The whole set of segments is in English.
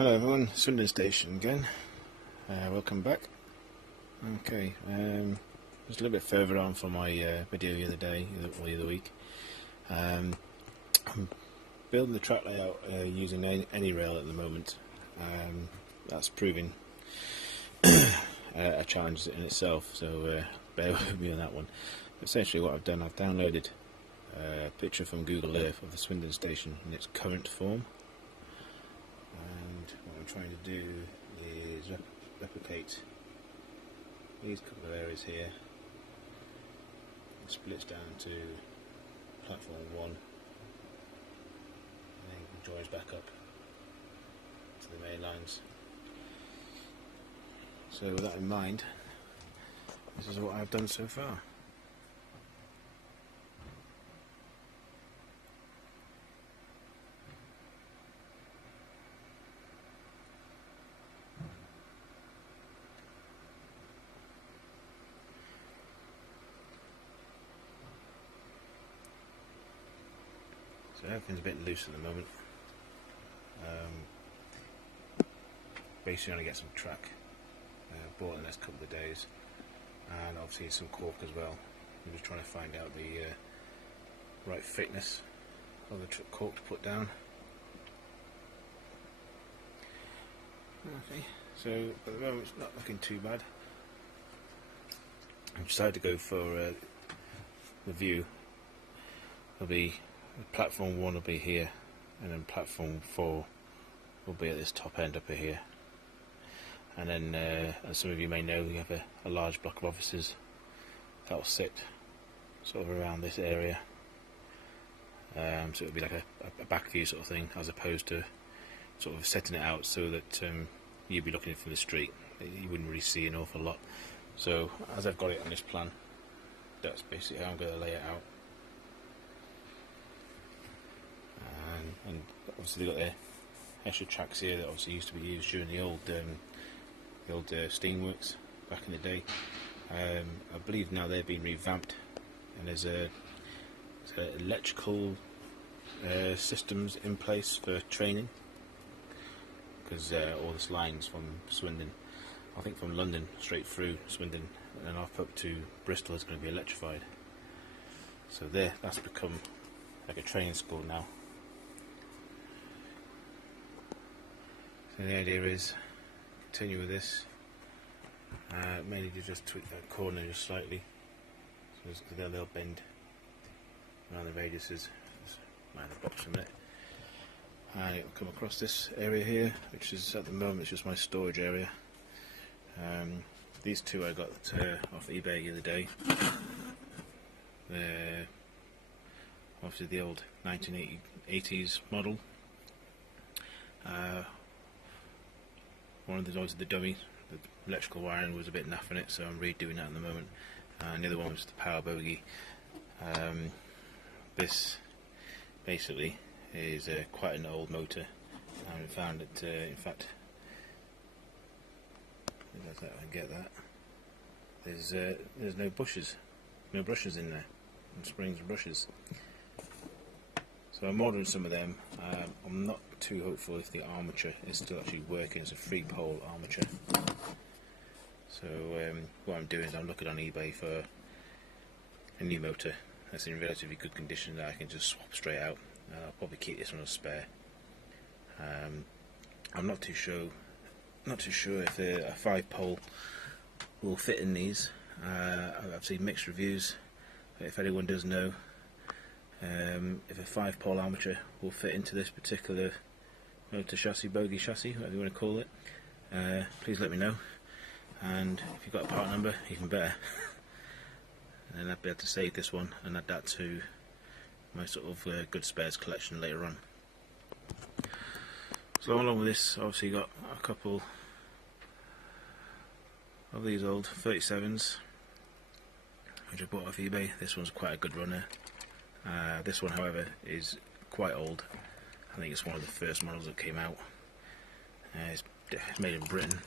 Hello everyone, Swindon Station again. Welcome back. Okay, just a little bit further on from my video the other day, or the other week. I'm building the track layout using any rail at the moment. That's proving a challenge in itself, so bear with me on that one. Essentially what I've done, I've downloaded a picture from Google Earth of the Swindon Station in its current form. And what I'm trying to do is replicate these couple of areas here. It splits down to platform 1 and then joins back up to the main lines. So with that in mind, this is what I've done so far. So everything's a bit loose at the moment. Basically only get some track bought in the next couple of days, and obviously some cork as well. I'm just trying to find out the right thickness of the cork to put down. Okay, so at the moment it's not looking too bad. I've decided to go for the view. Will be platform 1 will be here, and then platform 4 will be at this top end up here. And then, as some of you may know, we have a large block of offices that will sit sort of around this area. So it will be like a back view sort of thing, as opposed to sort of setting it out so that you'd be looking from the street. You wouldn't really see an awful lot. So as I've got it on this plan, that's basically how I'm going to lay it out. And obviously they've got their extra tracks here that obviously used to be used during the old steamworks back in the day. I believe now they're being revamped, and there's electrical systems in place for training, because all this lines from Swindon, I think from London straight through Swindon and then off up to Bristol is going to be electrified. So that's become like a training school now. So the idea is continue with this, mainly to just tweak that corner just slightly, so they'll bend around the radiuses. Just mind the box a minute, and it'll come across this area here, which is at the moment it's just my storage area. These two I got off eBay the other day. They're obviously the old 1980s model. One of those was the dummy. The electrical wiring was a bit naff in it, so I'm redoing that at the moment. And the other one was the power bogie. This basically is quite an old motor, and we found that in fact, if I can get that, there's no brushes in there, and springs and brushes. So I'm ordering some of them. I'm not too hopeful if the armature is still actually working. It's a 3-pole armature. So what I'm doing is I'm looking on eBay for a new motor that's in relatively good condition that I can just swap straight out. I'll probably keep this one as spare. I'm not too sure if a 5-pole will fit in these. I've seen mixed reviews. If anyone does know if a 5-pole armature will fit into this particular motor chassis, bogie chassis, whatever you want to call it, please let me know. And if you've got a part number, even better. And then I'd be able to save this one and add that to my sort of good spares collection later on. So along with this, obviously got a couple of these old 37s which I bought off eBay. This one's quite a good runner. This one, however, is quite old. I think it's one of the first models that came out. It's made in Britain,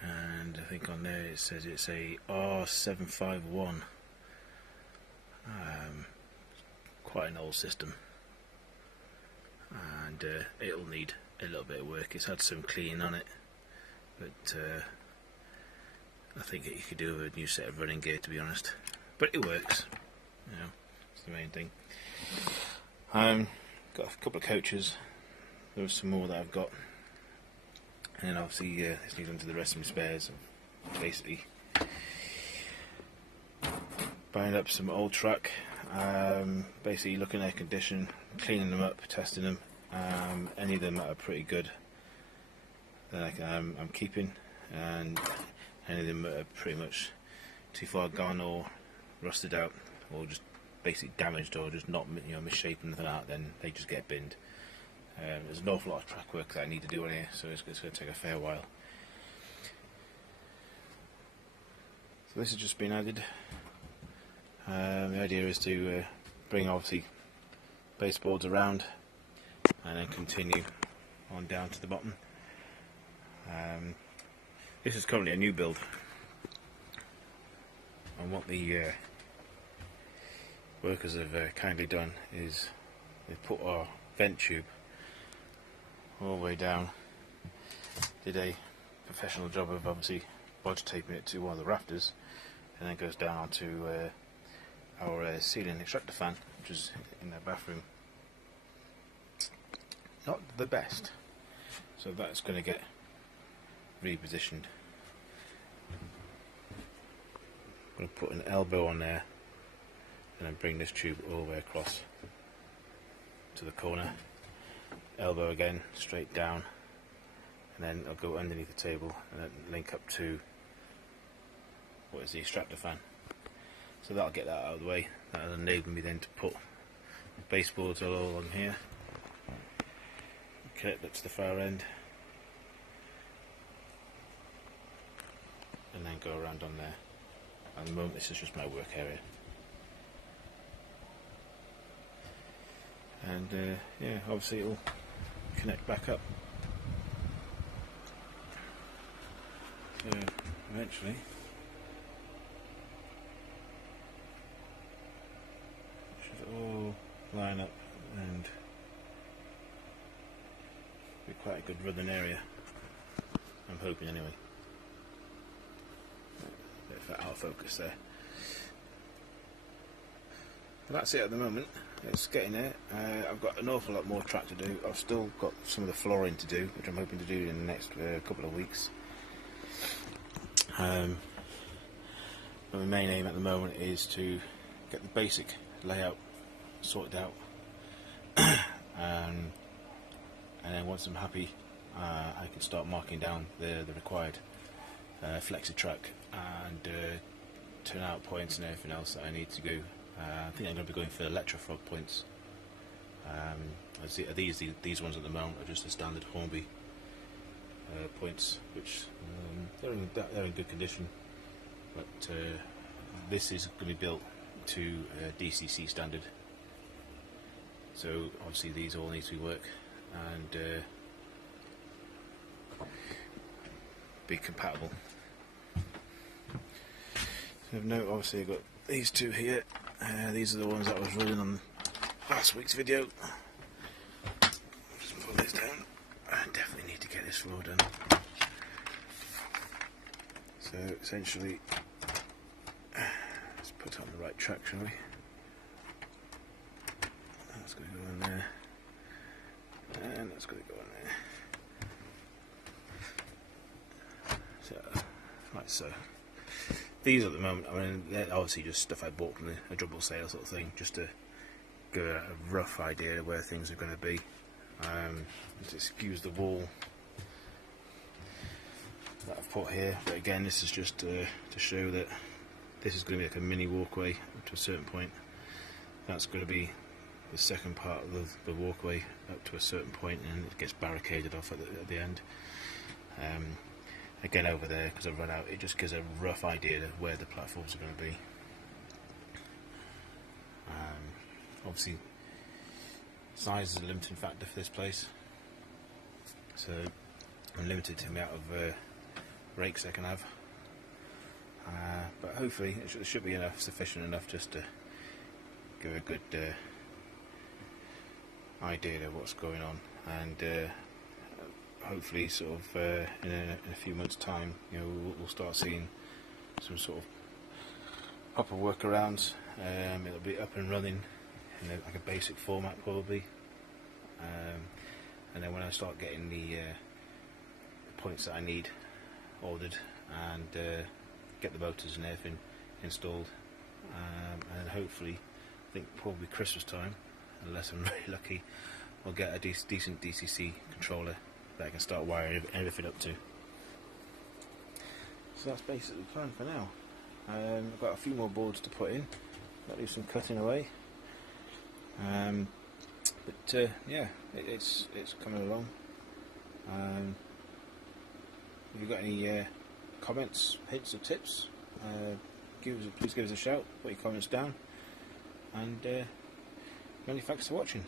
and I think on there it says it's a R751. Quite an old system, and it'll need a little bit of work. It's had some cleaning on it, but I think you could do with a new set of running gear, to be honest. But it works, you know, it's the main thing. Got a couple of coaches. There was some more that I've got, and then obviously this leads on to the rest of my spares. Basically buying up some old truck, basically looking at their condition, cleaning them up, testing them. Any of them that are pretty good that I'm keeping, and any of them that are pretty much too far gone or rusted out or just basically damaged or just not, you know, misshapen, nothing like that, then they just get binned. There's an awful lot of track work that I need to do on here, so it's going to take a fair while. So this has just been added. The idea is to bring obviously baseboards around and then continue on down to the bottom. This is currently a new build, and what the workers have kindly done is they've put our vent tube all the way down, did a professional job of obviously bodge taping it to one of the rafters, and then goes down onto our ceiling extractor fan, which is in the bathroom. Not the best, so that's going to get repositioned. I'm going to put an elbow on there and then bring this tube all the way across to the corner. Elbow again straight down, and then I'll go underneath the table and then link up to what is the extractor fan. So that'll get that out of the way. That'll enable me then to put baseboards all along here, connect that to the far end, and then go around on there. At the moment this is just my work area. And yeah, obviously it will connect back up. So eventually it should all line up and be quite a good running area, I'm hoping anyway. Bit of out of focus there. But that's it at the moment. It's getting there. I've got an awful lot more track to do. I've still got some of the flooring to do, which I'm hoping to do in the next couple of weeks. But my main aim at the moment is to get the basic layout sorted out, and then once I'm happy, I can start marking down the required flexi track and turnout points and everything else that I need to go. I think I'm going to be going for electrofrog points. These ones at the moment are just the standard Hornby points, which they're in good condition. But this is going to be built to DCC standard, so obviously these all need to work and be compatible. So note, obviously I've got these two here. These are the ones that I was running on last week's video. Just pull this down. I definitely need to get this floor done. So essentially, let's put it on the right track, shall we? That's going to go in there, and that's going to go in there. So, like so. These at the moment, I mean, they're obviously just stuff I bought from a jumble sale sort of thing, just to give a rough idea of where things are going to be. To excuse the wall that I've put here, but again, this is just to show that this is going to be like a mini walkway up to a certain point. That's going to be the second part of the walkway up to a certain point, and it gets barricaded off at the end. Again, over there, because I've run out, it just gives a rough idea of where the platforms are going to be. Obviously, size is a limiting factor for this place, so I'm limited to the amount of rakes I can have. But hopefully, it should be sufficient enough just to give a good idea of what's going on. And hopefully sort of in a few months' time, you know, we'll start seeing some sort of proper workarounds. It'll be up and running in like a basic format probably, and then when I start getting the points that I need ordered and get the motors and everything installed, and then hopefully, I think probably Christmas time, unless I'm really lucky, I'll get a decent DCC controller that I can start wiring everything up to. So that's basically the plan for now. I've got a few more boards to put in. Got to do some cutting away. But yeah, it's coming along. If you've got any comments, hints or tips, please give us a shout, put your comments down, and many thanks for watching.